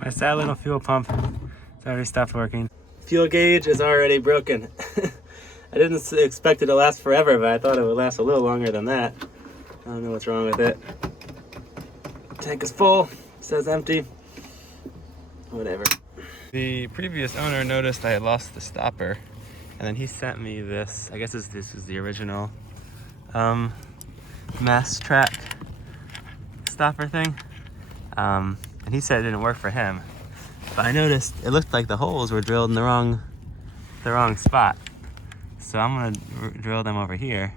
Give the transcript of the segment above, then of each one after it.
My sad little fuel pump, it's already stopped working. Fuel gauge is already broken. I didn't expect it to last forever, but I thought it would last a little longer than that. I don't know what's wrong with it. Tank is full, says empty. Whatever. The previous owner noticed I had lost the stopper, and then he sent me this. I guess this is the original Mast track stopper thing. And he said it didn't work for him. But I noticed it looked like the holes were drilled in the wrong spot. So I'm gonna drill them over here,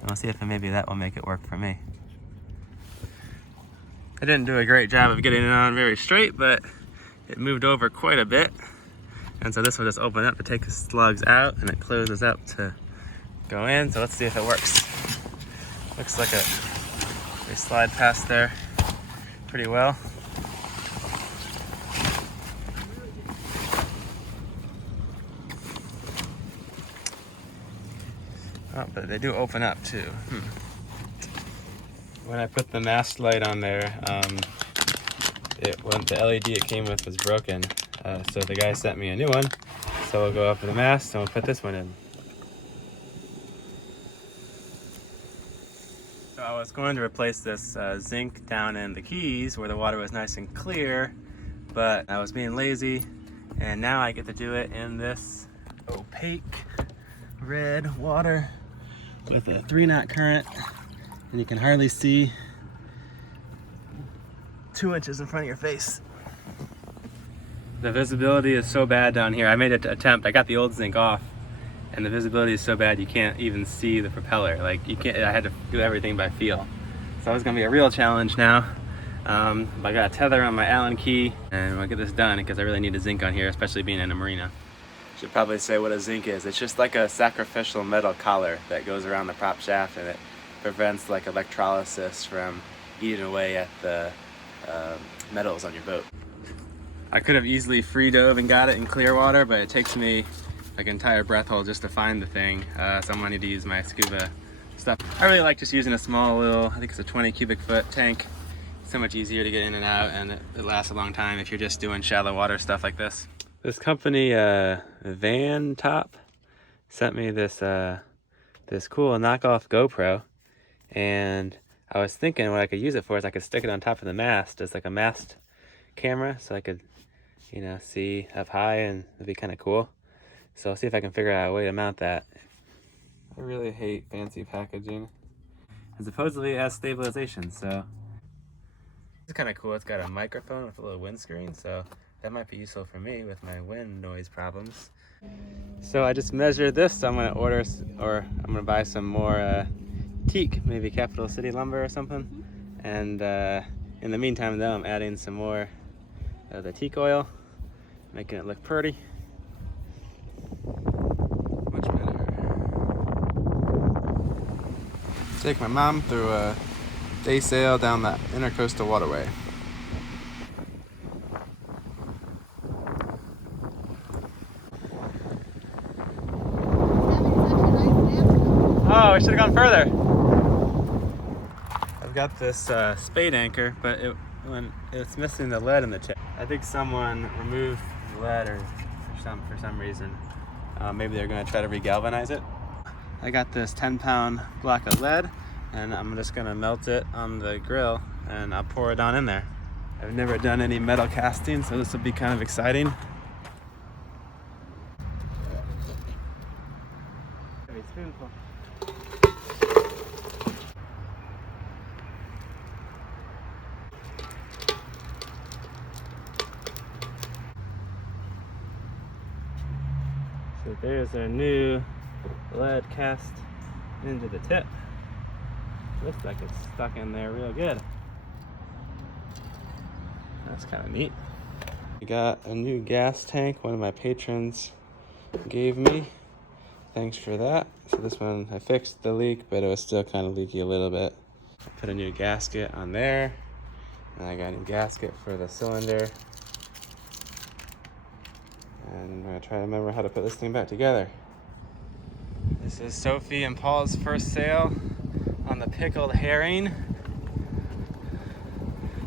and we'll see if maybe that will make it work for me. I didn't do a great job of getting it on very straight, but it moved over quite a bit. And so this will just open up to take the slugs out, and it closes up to go in. So let's see if it works. Looks like they slide past there pretty well. Oh, but they do open up too. When I put the Mast Light on there, the LED it came with was broken. So the guy sent me a new one. So we'll go up to the mast and we'll put this one in. So I was going to replace this zinc down in the keys where the water was nice and clear, but I was being lazy, and now I get to do it in this opaque red water with a 3-knot current, and you can hardly see 2 inches in front of your face. The visibility is so bad down here. I made an attempt. I got the old zinc off, and the visibility is so bad you can't even see the propeller. Like, you can't. I had to do everything by feel. So it's gonna be a real challenge now. I got a tether on my Allen key, and I'll get this done because I really need a zinc on here, especially being in a marina. Should probably say what a zinc is. It's just like a sacrificial metal collar that goes around the prop shaft, and it prevents like electrolysis from eating away at the metals on your boat. I could have easily free dove and got it in clear water, but it takes me like an entire breath hold just to find the thing. So I'm gonna need to use my scuba stuff. I really like just using a small little, I think it's a 20 cubic foot tank. It's so much easier to get in and out, and it lasts a long time if you're just doing shallow water stuff like this. This company, Van Top, sent me this this cool knockoff GoPro, and I was thinking what I could use it for is I could stick it on top of the mast as like a mast camera, so I could, you know, see up high, and it'd be kind of cool. So I'll see if I can figure out a way to mount that. I really hate fancy packaging. And supposedly it has stabilization, so it's kind of cool. It's got a microphone with a little windscreen, so that might be useful for me with my wind noise problems. So I just measured this, so I'm gonna order, or I'm gonna buy some more teak, maybe Capital City lumber or something. And in the meantime though, I'm adding some more of the teak oil, making it look pretty. Much better. Take my mom through a day sail down the Intercoastal Waterway. Oh, we should have gone further. I've got this Spade Anchor, but it's missing the lead in the tip. I think someone removed the lead for some reason. Maybe they're going to try to regalvanize it. I got this 10-pound block of lead, and I'm just going to melt it on the grill, and I'll pour it on in there. I've never done any metal casting, so this will be kind of exciting. Heavy spoonful. So there's our new lead cast into the tip. Looks like it's stuck in there real good. That's kind of neat. I got a new gas tank one of my patrons gave me. Thanks for that. So this one, I fixed the leak, but it was still kind of leaky a little bit. Put a new gasket on there. And I got a new gasket for the cylinder. And I'm gonna try to remember how to put this thing back together. This is Sophie and Paul's first sail on the pickled herring.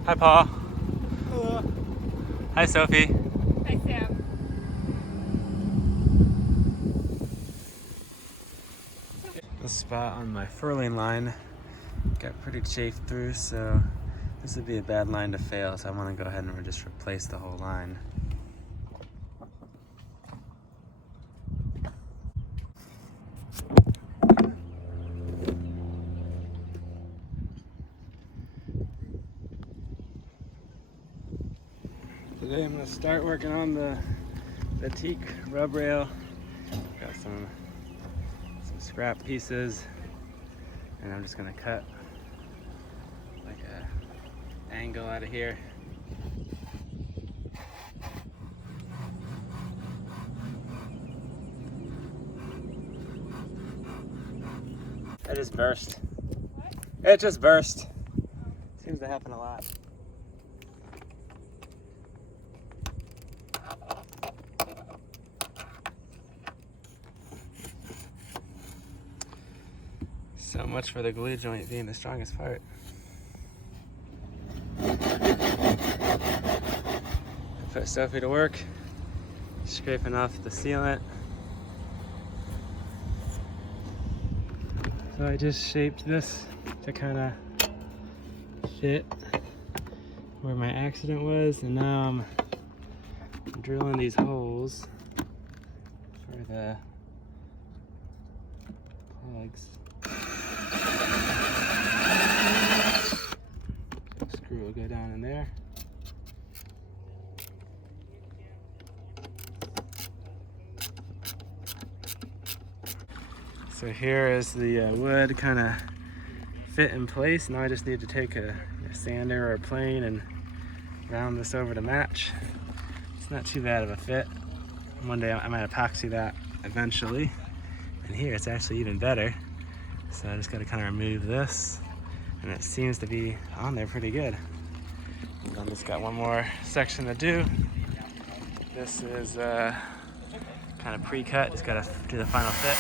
Hi, Paul. Hi, Sophie. Hi, Sam. This spot on my furling line got pretty chafed through, so this would be a bad line to fail, so I want to go ahead and just replace the whole line. Today I'm going to start working on the teak rub rail. Got some scrap pieces, and I'm just going to cut like a angle out of here. It just burst. What? It just burst. Seems to happen a lot. So much for the glue joint being the strongest part. Put Sophie to work, scraping off the sealant. So I just shaped this to kind of fit where my accident was, and now I'm drilling these holes for the plugs. Screw will go down in there. So here is the wood kind of fit in place. Now I just need to take a sander or a plane and round this over to match. It's not too bad of a fit. One day I might epoxy that eventually. And here it's actually even better. So I just got to kind of remove this, and it seems to be on there pretty good. And then just got one more section to do. This is kind of pre-cut, just got to do the final fit.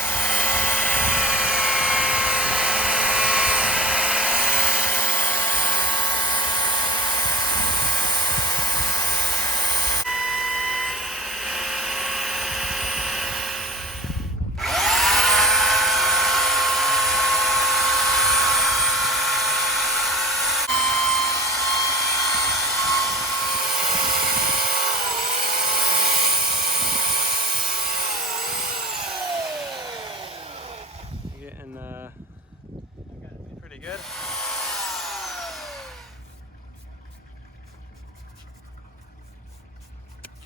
Getting pretty good.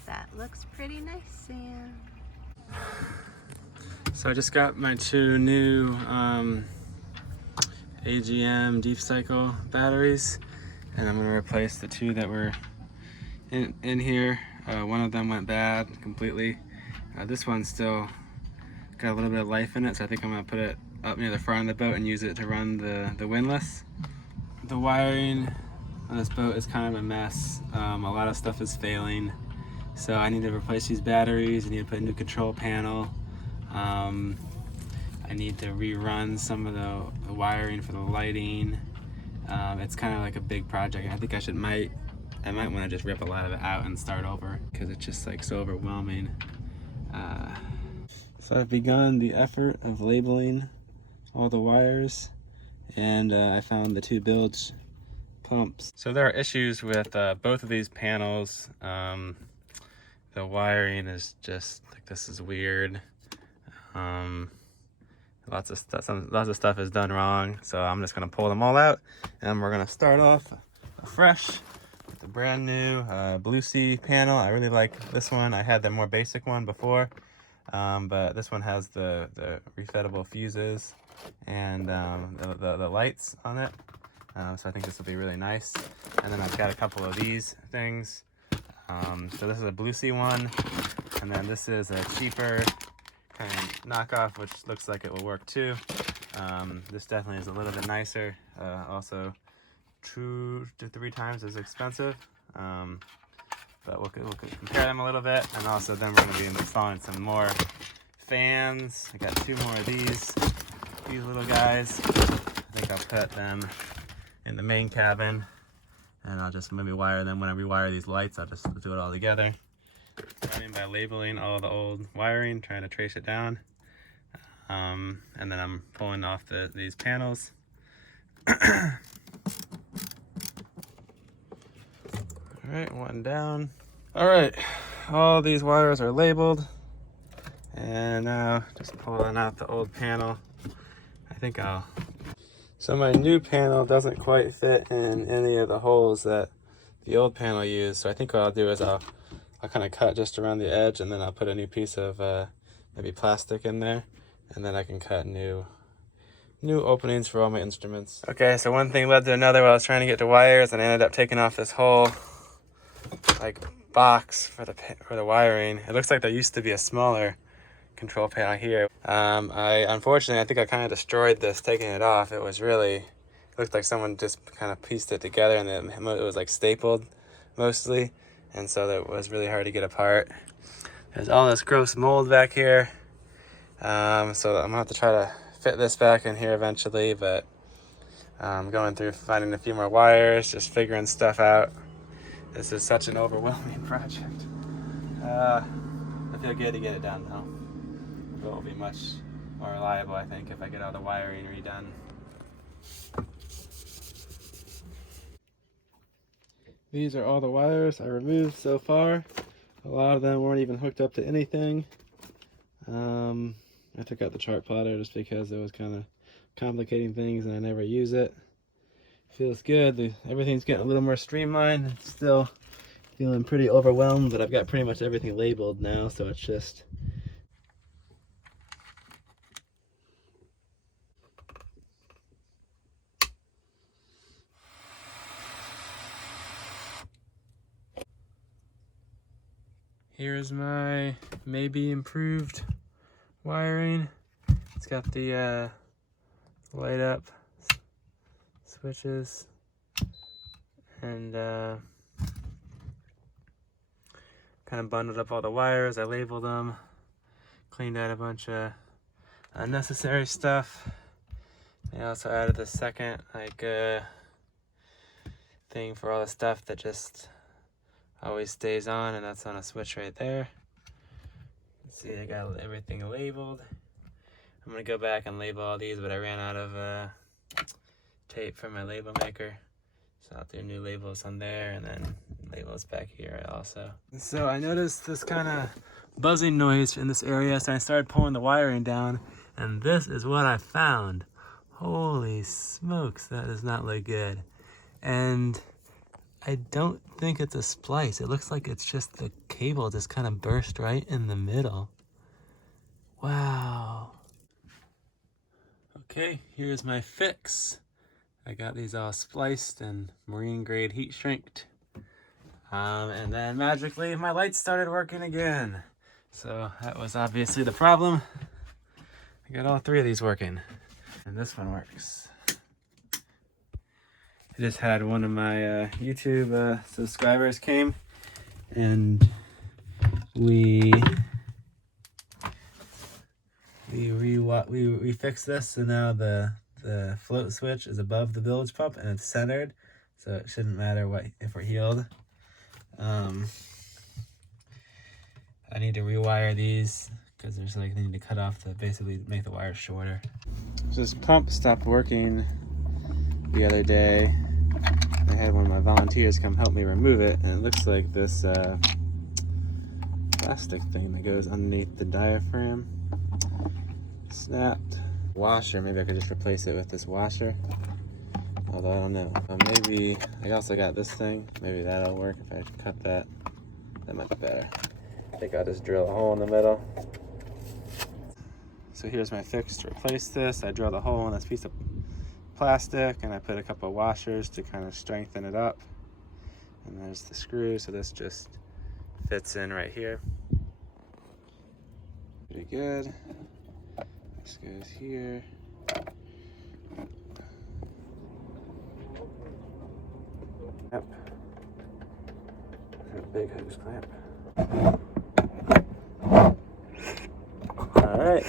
That looks pretty nice, Sam. So I just got my two new AGM deep cycle batteries, and I'm gonna replace the two that were in here. One of them went bad completely. This one's still got a little bit of life in it, so I think I'm gonna put it up near the front of the boat and use it to run the windlass. The wiring on this boat is kind of a mess. A lot of stuff is failing, so I need to replace these batteries. I need to put a new control panel. I need to rerun some of the wiring for the lighting. It's kind of like a big project. I think I might want to just rip a lot of it out and start over, because it's just like so overwhelming. So I've begun the effort of labeling all the wires, and I found the two bilge pumps. So there are issues with both of these panels. The wiring is just like, this is weird. Lots of stuff is done wrong, so I'm just gonna pull them all out, and we're gonna start off fresh with the brand new Blue Sea panel. I really like this one. I had the more basic one before, but this one has the refettable fuses and the lights on it, so I think this will be really nice. And then I've got a couple of these things. So this is a Blue Sea one, and then this is a cheaper kind of knockoff, which looks like it will work too. This definitely is a little bit nicer, also 2 to 3 times as expensive, but we'll compare them a little bit. And also then we're going to be installing some more fans. I got 2 more of these little guys. I think I'll put them in the main cabin, and I'll just maybe wire them. When I rewire these lights, I'll just do it all together. Starting by labeling all the old wiring, trying to trace it down. And then I'm pulling off these panels. Alright, one down. Alright, all these wires are labeled. And now just pulling out the old panel. So my new panel doesn't quite fit in any of the holes that the old panel used. So I think what I'll do is I'll kind of cut just around the edge, and then I'll put a new piece of maybe plastic in there. And then I can cut new openings for all my instruments. Okay, so one thing led to another while I was trying to get to wires, and I ended up taking off this whole like box for the wiring. It looks like there used to be a smaller control panel here. Unfortunately, I think I kind of destroyed this taking it off. It looked like someone just kind of pieced it together, and it was like stapled mostly, and so it was really hard to get apart. There's all this gross mold back here. So I'm gonna have to try to fit this back in here eventually, but I'm going through finding a few more wires, just figuring stuff out. This is such an overwhelming project. I feel good to get it done though. It will be much more reliable, I think, if I get all the wiring redone. These are all the wires I removed so far. A lot of them weren't even hooked up to anything. I took out the chart plotter just because it was kind of complicating things and I never use it. Feels good. Everything's getting a little more streamlined. It's still feeling pretty overwhelmed, but I've got pretty much everything labeled now, so it's just... Here's my maybe improved wiring. It's got the light up switches, and kind of bundled up all the wires. I labeled them, cleaned out a bunch of unnecessary stuff. I also added the second thing for all the stuff that just always stays on, and that's on a switch right there. Let's see, I got everything labeled. I'm gonna go back and label all these, but I ran out of tape from my label maker, so I'll do new labels on there and then labels back here also. So I noticed this kind of buzzing noise in this area, so I started pulling the wiring down, and this is what I found. Holy smokes, that does not look good. And I don't think it's a splice. It looks like it's just the cable just kind of burst right in the middle. Wow. Okay, here's my fix. I got these all spliced and marine grade heat shrinked. And then magically my lights started working again. So that was obviously the problem. I got all three of these working, and this one works. I just had one of my YouTube subscribers came, and we fixed this, so now the float switch is above the bilge pump and it's centered, so it shouldn't matter if we're healed. I need to rewire these because there's like I need to cut off to basically make the wires shorter. This pump stopped working the other day. I had one of my volunteers come help me remove it, and it looks like this plastic thing that goes underneath the diaphragm snapped. Washer, maybe I could just replace it with this washer, although I don't know. Maybe I also got this thing, maybe that'll work. If I cut that might be better. I think I'll just drill a hole in the middle. So here's my fix to replace this. I drilled a hole in this piece of plastic, and I put a couple of washers to kind of strengthen it up, and there's the screw, so this just fits in right here. Pretty good. This goes here. Yep. A big hose clamp. All right.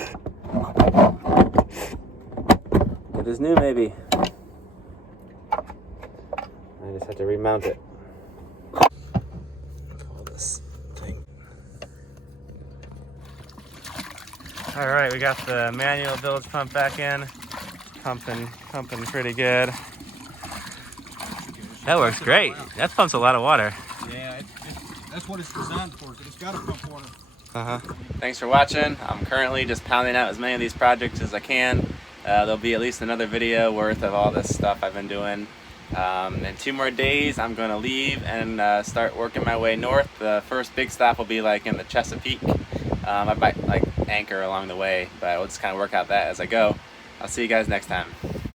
Good as new, maybe. I just have to remount it. Pull this thing. All right, we got the manual bilge pump back in. Pumping pretty good. That works great. That pumps a lot of water. Yeah, that's what it's designed for. It's got to pump water. Thanks for watching. I'm currently just pounding out as many of these projects as I can. There'll be at least another video worth of all this stuff I've been doing. In 2 more days, I'm going to leave and start working my way north. The first big stop will be like in the Chesapeake. I might like anchor along the way, but we'll just kind of work out that as I go. I'll see you guys next time.